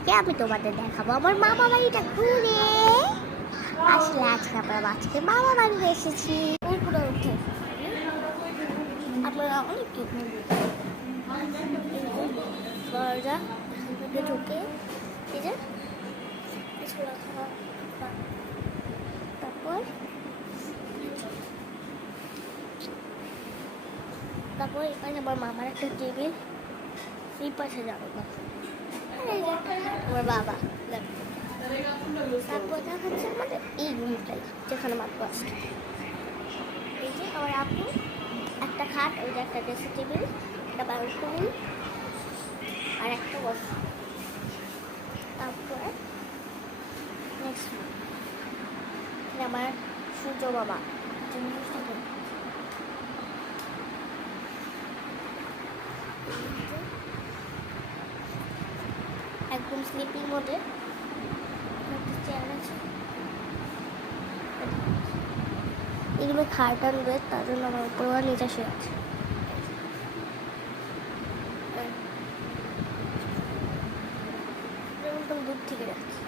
আজকে আমি তোমাদের দেখাবো আমার মামা বাড়িটা ঘুরে আসলে আজকে আমরা আজকে মামা বাড়িতে এসেছি। পুরো উঠে আপনারা অনেক দরজা ঢুকে এই যে তারপর তারপর এখানে আমার মামার একটা টেবিল, এই পাশে যাবো না আমার বাবা, তারপর দেখাচ্ছে আমাদের এই রুমটাই যেখানে আমার বসে। এই যে আমার আপু, একটা খাট, ওই যে একটা ড্রেসিং টেবিল, একটা ব্যালকনি আর একটা বস। তারপর নেক্সট আমার সূর্য বাবা একদম স্লিপিং মোডে চেয়ার আছে। এগুলো খাট আনবে, তার জন্য আমার উপর নিচে শুয়ে আছে। একদম দূর থেকে যাচ্ছে।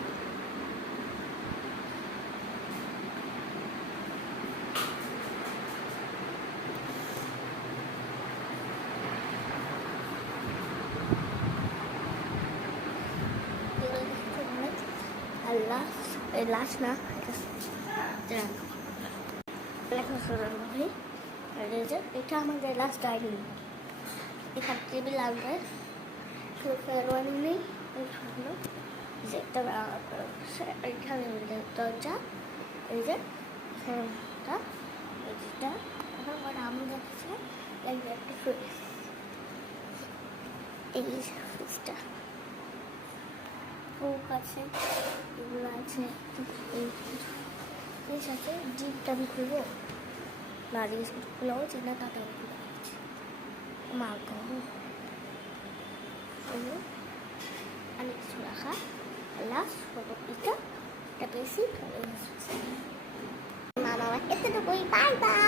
লাস্ট না এটা আমাদের লাস্ট ডাইনিং। এখানে টেবিল আসবে, ফেরওয়ানি নেই, যে একটা এখানে দরজা, এই যে ফ্যানটা, এইটা এখন আমি যাচ্ছে একটা ফ্রিজ, এই ফ্রিজটা বুক আছে, এগুলো আছে, এই সাথে জিপটা আমি খুলবো না, জিনিস খুলেও চিনা তাতে খুলে যাচ্ছে মাগো অনেক কিছু রাখা। আল্লাহ এটা পেয়েছি। মামা এতটুকুই, বাই বাই।